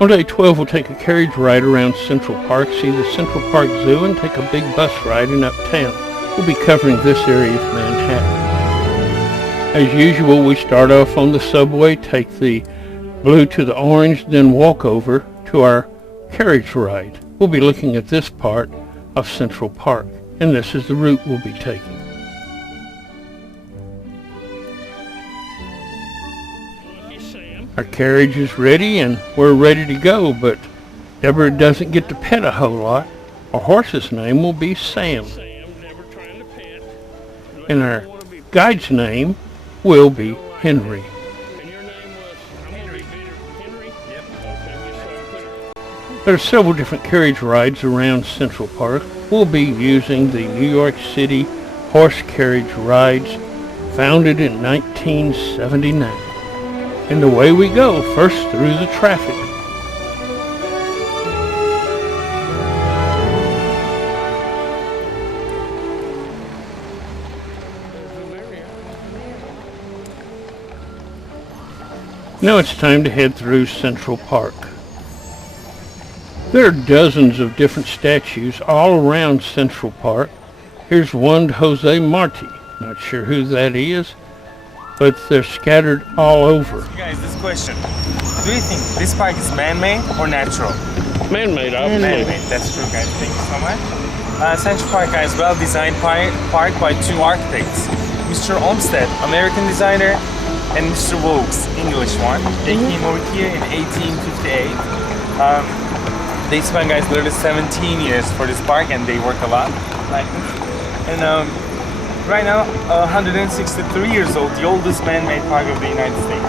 On day 12, we'll take a carriage ride around Central Park, see the Central Park Zoo, and take a big bus ride in Uptown. We'll be covering this area of Manhattan. As usual, we start off on the subway, take the blue to the orange, then walk over to our carriage ride. We'll be looking at this part of Central Park, and this is the route we'll be taking. Our carriage is ready and we're ready to go, but Deborah doesn't get to pet a whole lot. Our horse's name will be Sam. And our guide's name will be Henry. There are several different carriage rides around Central Park. We'll be using the New York City Horse Carriage Rides, founded in 1979. And away we go, first through the traffic. Now it's time to head through Central Park. There are dozens of different statues all around Central Park. Here's one to Jose Marti. Not sure who that is, but they're scattered all over. Guys, this question. Do you think this park is man-made or natural? Man-made, obviously. Man-made, that's true, guys. Thank you so much. Central Park, guys, well-designed park by two architects. Mr. Olmsted, American designer, and Mr. Wilkes, English one. They came over here in 1858. They spent, guys, literally 17 years for this park, and they work a lot like this. And right now, 163 years old, the oldest man-made park of the United States.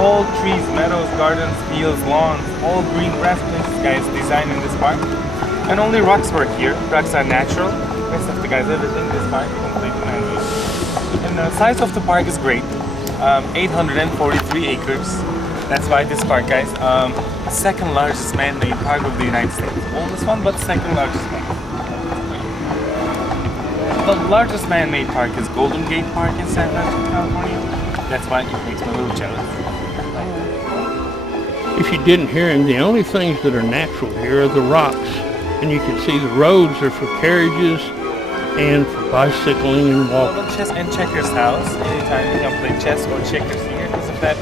All trees, meadows, gardens, fields, lawns, all green grass places, guys, designed in this park. And only rocks work here. Rocks are natural. Rest of the guys, everything in this park completely man-made. And the size of the park is great. 843 acres. That's why this park, guys, second largest man-made park of the United States. Oldest one, but second largest one. The largest man-made park is Golden Gate Park in San Francisco, California. That's why it makes me a little jealous. If you didn't hear him, the only things that are natural here are the rocks. And you can see the roads are for carriages and for bicycling and walking. Chess and checkers house. Anytime you can play chess or checkers here, because of that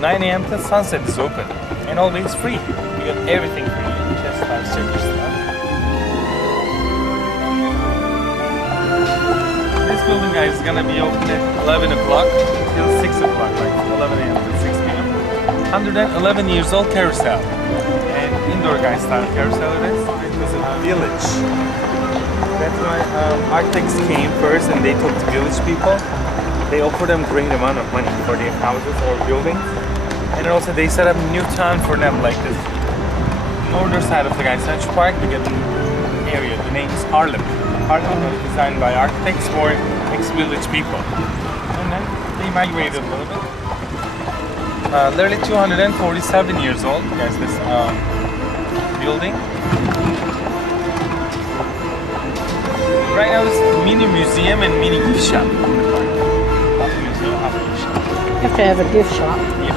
9 a.m. till sunset is open. And always free. You got everything free. Chess house, checkers house. This building, guys, is gonna be open at 11 o'clock till 6 o'clock, like 11 a.m. till 6 p.m. 111 years old carousel. And indoor, guys, style carousel it is. It was a village. That's why architects came first and they took the village people. They offered them great amount of money for their houses or buildings. And also they set up a new town for them, like this northern side of the guys, Central Park. We get an area, the name is Harlem. Harlem was designed by architects for ex-village people. And then they migrated a little bit. Literally 247 years old, guys, this building. Right now, it's a mini museum and mini gift shop in the park. Half a museum, half a gift shop. You have to have a gift shop. Yeah.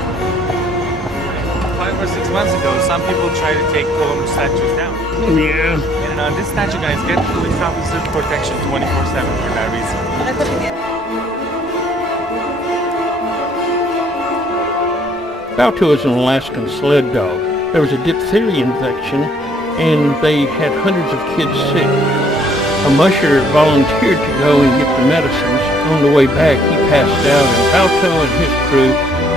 5 or 6 months ago, some people tried to take Columbus statues down. Yeah. And this statue, guys, get police officer protection 24/7 for that reason. Balto is an Alaskan sled dog. There was a diphtheria infection and they had hundreds of kids sick. A musher volunteered to go and get the medicines. On the way back, he passed out, and Balto and his crew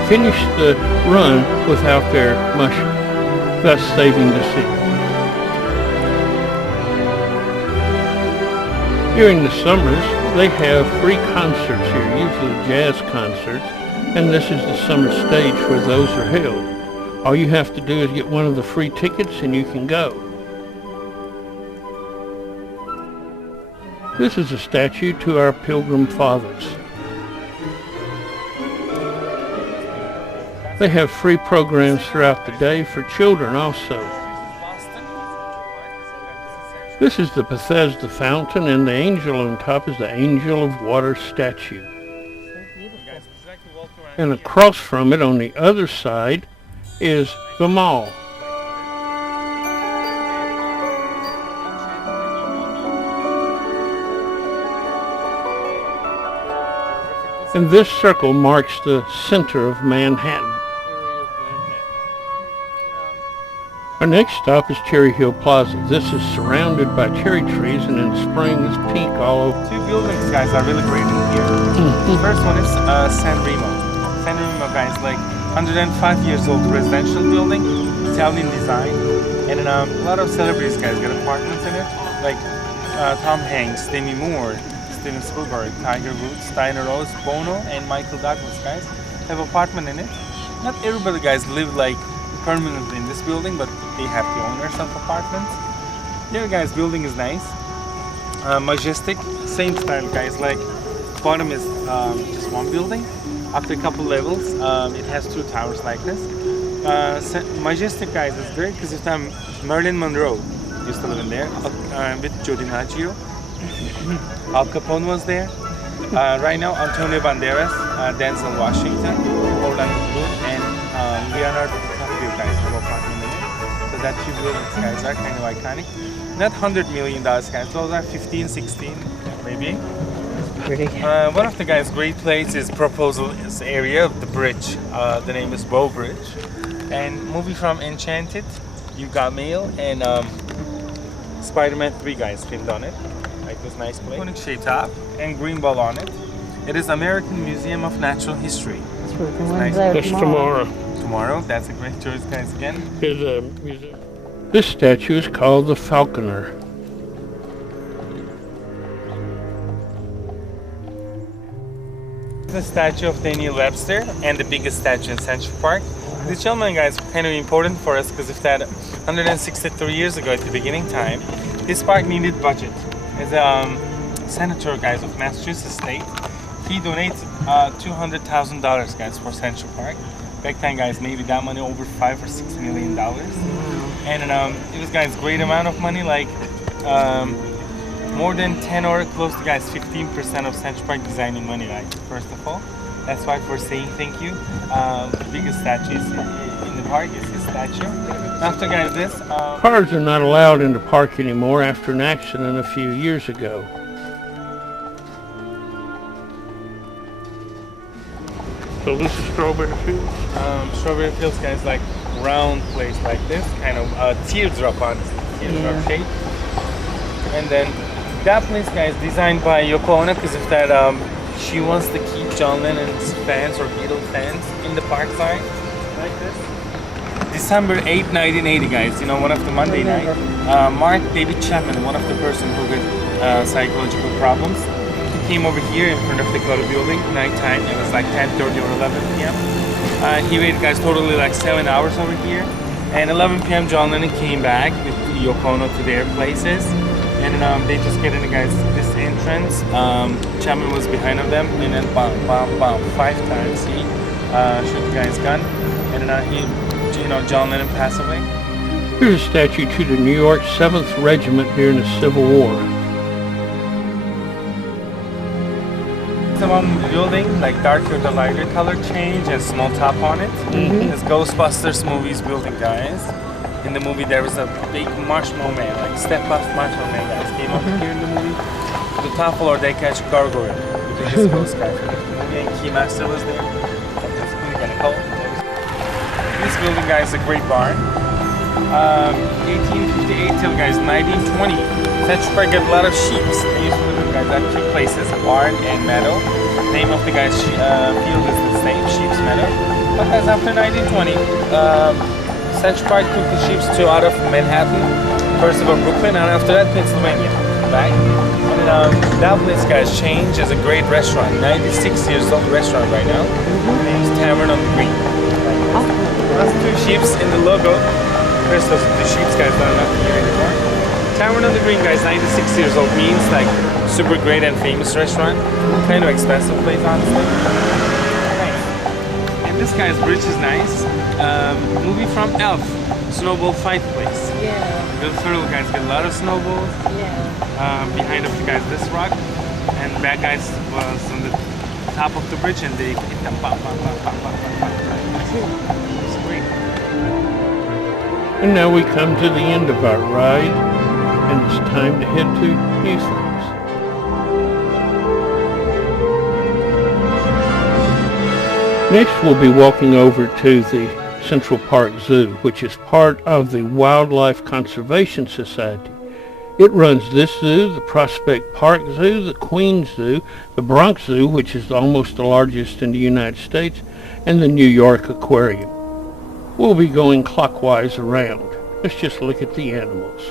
finished the run without their musher, thus saving the city. During the summers, they have free concerts here, usually jazz concerts, and this is the summer stage where those are held. All you have to do is get one of the free tickets and you can go. This is a statue to our Pilgrim Fathers. They have free programs throughout the day for children also. This is the Bethesda Fountain, and the angel on top is the Angel of Water statue. And across from it on the other side is the mall. And this circle marks the center of Manhattan. Our next stop is Cherry Hill Plaza. This is surrounded by cherry trees, and in spring it's pink all over. Two buildings, guys, are really great in here. The first one is San Remo. San Remo, guys, like 105 years old residential building, Italian design, and a lot of celebrities, guys, get apartments in it, like Tom Hanks, Demi Moore, Steven Spielberg, Tiger Woods, Diana Ross, Bono, and Michael Douglas, guys, have apartment in it. Not everybody, guys, live like permanently in this building, but they have the owners of apartments. Here, guys, building is nice, majestic, same style, guys. Like bottom is just one building. After a couple levels, it has two towers like this. Majestic, guys, is great because this time Marilyn Monroe used to live in there with Joe DiMaggio. Al Capone was there. Right now, Antonio Banderas, Denzel Washington, Orlando Bloom, and Leonardo DiCaprio, guys, have apartment in it. So that two buildings, guys, are kind of iconic. Not $100 million, guys. Those are 15, 16, maybe. Pretty. One of the guys' great places is Proposal area of the bridge. The name is Bow Bridge. And movie from Enchanted, You Got Mail, and Spider-Man 3, guys, filmed on it. Like this nice place. Conic shaped top and green ball on it. It is American Museum of Natural History. Nice. That's tomorrow. Tomorrow, that's a great choice, guys, again. Here's a museum. This statue is called the Falconer. The statue of Daniel Webster and the biggest statue in Central Park. This gentleman, guys, kind of important for us because if that 163 years ago at the beginning time, this park needed budget. As a senator, guys, of Massachusetts state, he donated $200,000, guys, for Central Park. Back then, guys, maybe that money over $5 or $6 million. And it was, guys, great amount of money, like more than 10 or close to, guys, 15% of Central Park designing money, right? First of all, that's why we're saying thank you. The biggest statue in the park is his statue. After, guys, this Cars are not allowed in the park anymore after an accident a few years ago. So this is Strawberry Fields? Strawberry Fields, guys, like round place like this, kind of teardrop on teardrop shape. And then that place, guys, designed by Yoko Ono, because of that she wants to keep John Lennon's fans or Beatles fans in the park side, like this. December 8, 1980, guys, you know, one of the Monday night. Mark David Chapman, one of the person who got psychological problems, he came over here in front of the Color building, nighttime. It was like 10:30 or 11 p.m. He waited, guys, totally like 7 hours over here. And 11 p.m. John Lennon came back with Yoko Ono to their places. And they just get in, guys, this entrance. Chapman was behind of them, and then bam, bam, bam, 5 times he shoot the guy's gun. And John Lennon passed away. Here's a statue to the New York 7th Regiment during the Civil War. It's a one building, like darker to lighter color change and small top on it. It's Ghostbusters movies building, guys. In the movie, there was a big marshmallow man, like step-up marshmallow man, guys, came up here in the movie. To the top floor, they catch a gargoyle, the biggest ghost guy from the movie, and Keymaster was there. That's really kind of cool. This building, guys, is a great barn. 1858 till, guys, 1920. Central Park got a lot of sheep. They used to live in, guys, at 2 places, barn and meadow. Name of the guy's field is the same, Sheep's Meadow. But guys, after 1920, Central Park took the sheep to out of Manhattan, first of all Brooklyn, and after that Pennsylvania, right? And that place, guys, changed as a great restaurant. 96 years old restaurant right now. The name is Tavern on the Green. That's 2 sheep in the logo. First of the sheep, guys, are not here anymore. Tavern on the Green, guys, 96 years old, means like super great and famous restaurant. Kind of expensive place, honestly. And this guy's bridge is nice. Movie from Elf, snowball fight place. Yeah. Will Ferrell, guys, get a lot of snowballs. Yeah. Behind of the guys this rock, and bad guys was on the top of the bridge, and they hit them. Bam, bam, bam, bam, bam, bam, bam. It's great. And now we come to the end of our ride, and it's time to head to New Things. Next, we'll be walking over to the Central Park Zoo, which is part of the Wildlife Conservation Society. It runs this zoo, the Prospect Park Zoo, the Queens Zoo, the Bronx Zoo, which is almost the largest in the United States, and the New York Aquarium. We'll be going clockwise around. Let's just look at the animals.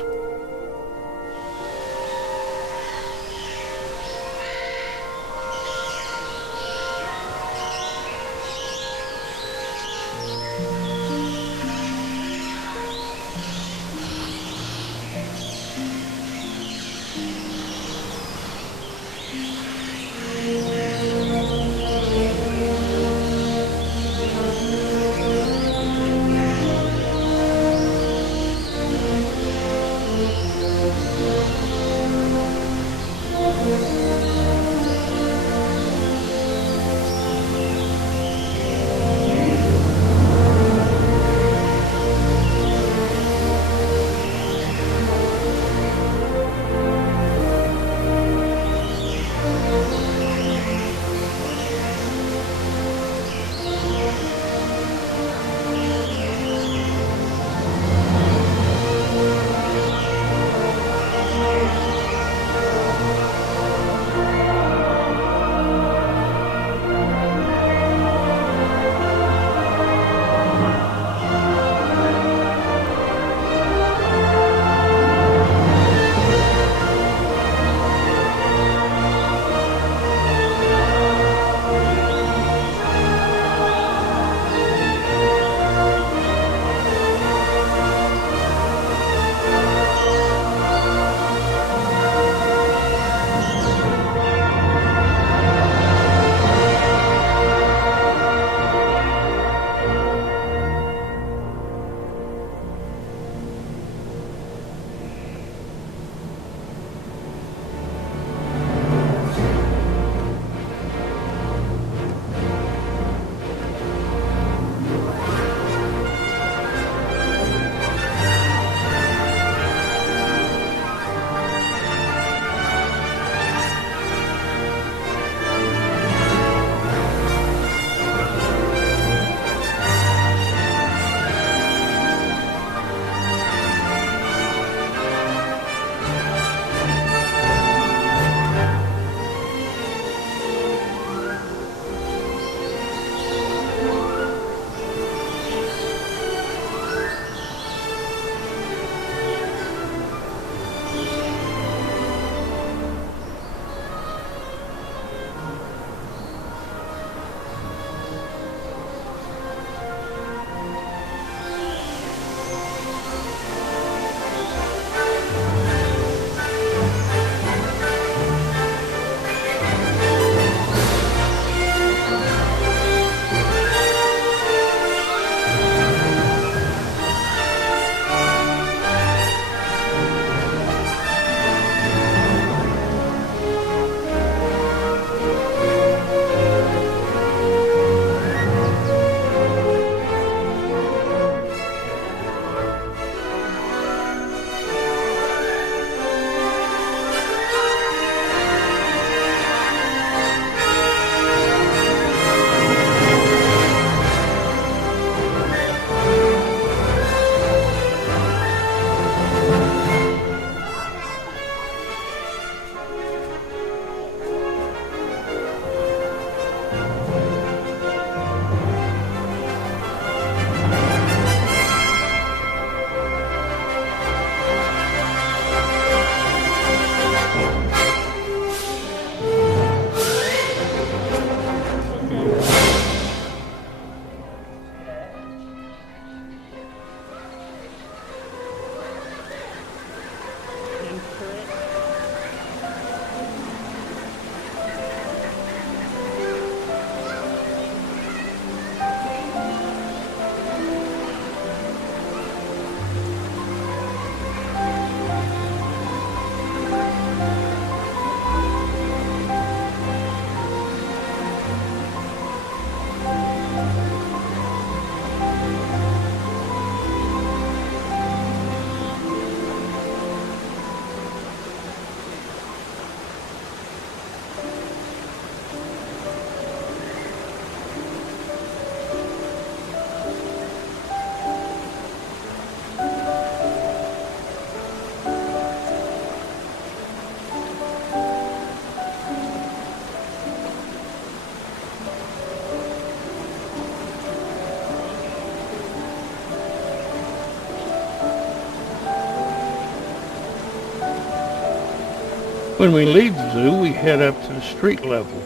When we leave the zoo, we head up to the street level,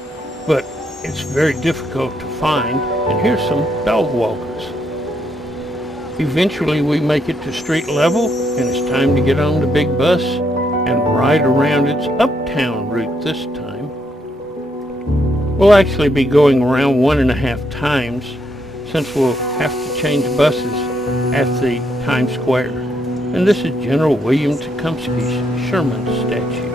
but it's very difficult to find, and here's some dog walkers. Eventually we make it to street level, and it's time to get on the big bus and ride around its Uptown route this time. We'll actually be going around 1.5 times, since we'll have to change buses at the Times Square. And this is General William Tecumseh Sherman's statue.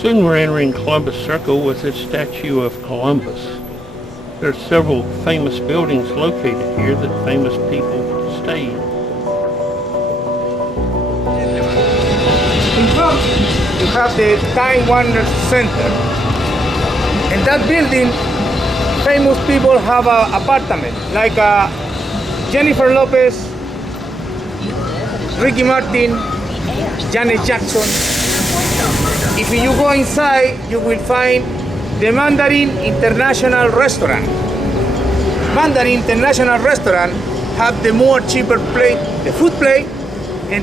Soon we're entering Columbus Circle with its statue of Columbus. There are several famous buildings located here that famous people stay in. In front, you have the Time Warner Center. In that building, famous people have an apartment, like Jennifer Lopez, Ricky Martin, Janet Jackson. If you go inside, you will find the Mandarin International Restaurant. Mandarin International Restaurant have the more cheaper plate, the food plate, and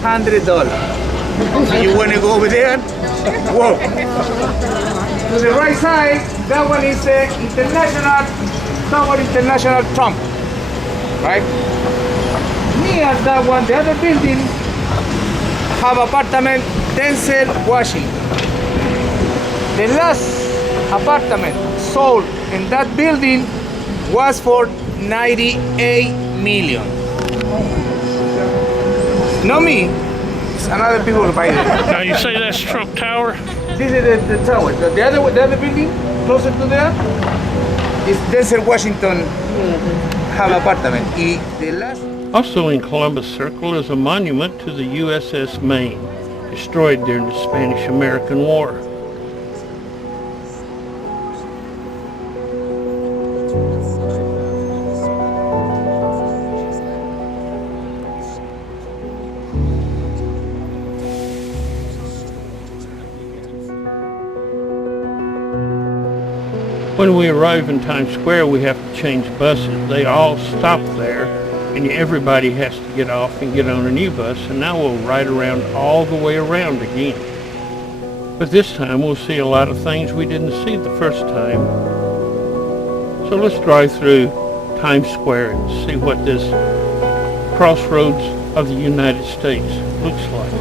$800. If you want to go over there, whoa. To the right side, that one is the Tower International Trump, right? Near that one, the other building have apartment Denzel Washington. The last apartment sold in that building was for $98 million. Not me, it's another people buy it. Now you say that's Trump Tower? This is the tower. The other building closer to there is Denzel Washington have apartment. The last. Also in Columbus Circle is a monument to the USS Maine, destroyed during the Spanish-American War. When we arrive in Times Square, we have to change buses. They all stop there, and everybody has to get off and get on a new bus, and now we'll ride around all the way around again. But this time we'll see a lot of things we didn't see the first time. So let's drive through Times Square and see what this crossroads of the United States looks like.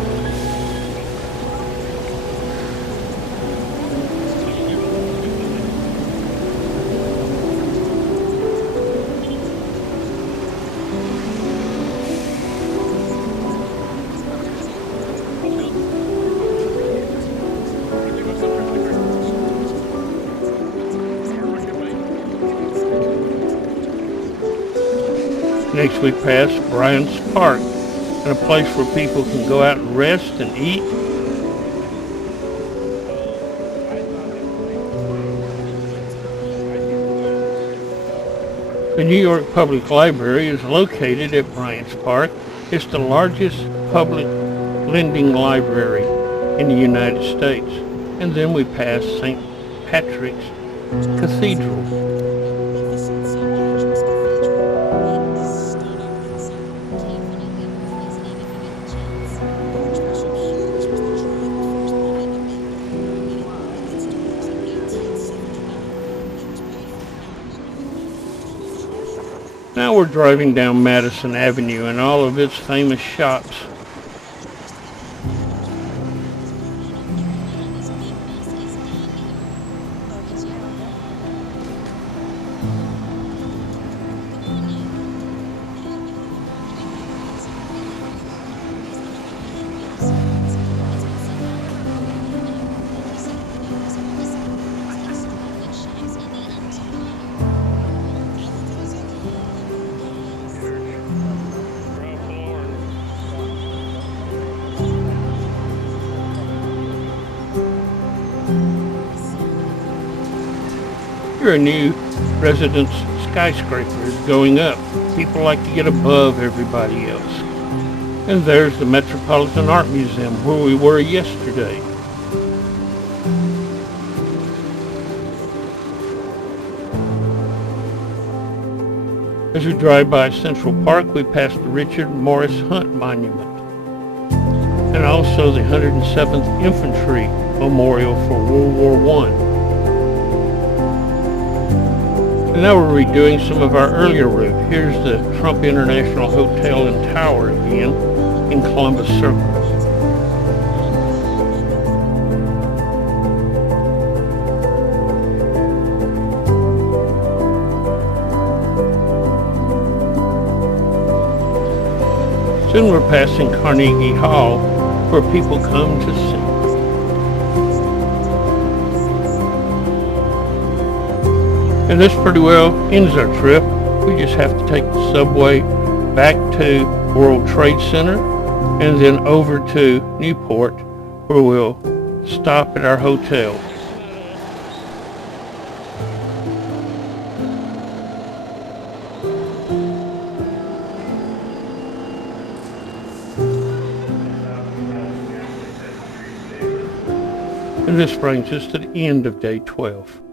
Next we pass Bryant's Park, and a place where people can go out and rest and eat. The New York Public Library is located at Bryant's Park. It's the largest public lending library in the United States. And then we pass St. Patrick's Cathedral. Now we're driving down Madison Avenue and all of its famous shops. Here are new residence skyscrapers going up. People like to get above everybody else. And there's the Metropolitan Art Museum where we were yesterday. As we drive by Central Park, we pass the Richard Morris Hunt Monument. and also the 107th Infantry Memorial for World War I. And now we're redoing some of our earlier route. Here's the Trump International Hotel and Tower again in Columbus Circle. Soon we're passing Carnegie Hall, where people come to see. And this pretty well ends our trip. We just have to take the subway back to World Trade Center and then over to Newport, where we'll stop at our hotel. And this brings us to the end of day 12.